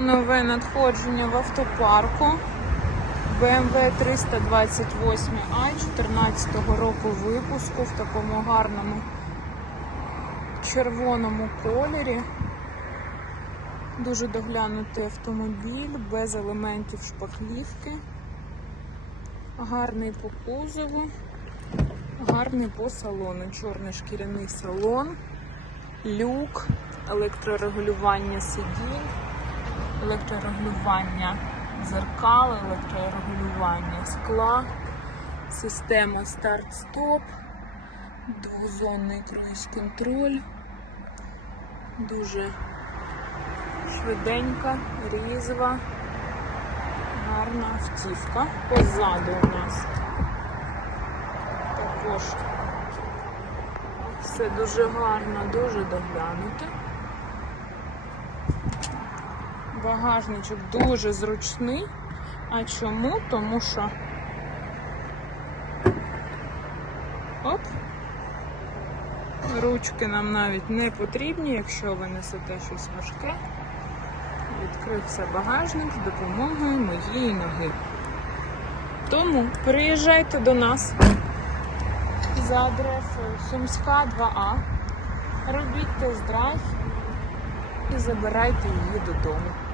Нове надходження в автопарку. BMW 328i 14 року випуску в такому гарному червоному кольорі. Дуже доглянутий автомобіль, без елементів шпаклівки. Гарний по кузову, гарний по салону. Чорний шкіряний салон, люк, електрорегулювання сидінь, електрорегулювання дзеркал, електрорегулювання скла, система старт-стоп, двозонний круїз-контроль. Дуже швиденька, різва, гарна автівка. Позаду у нас також все дуже гарно, дуже доглянуто. Багажничок дуже зручний. А чому? Тому що оп, ручки нам навіть не потрібні, якщо ви несете щось важке. Відкрився багажник з допомогою моєї ноги. Тому приїжджайте до нас за адресою Сумська 2А, робіть тест-драйв і забирайте її додому.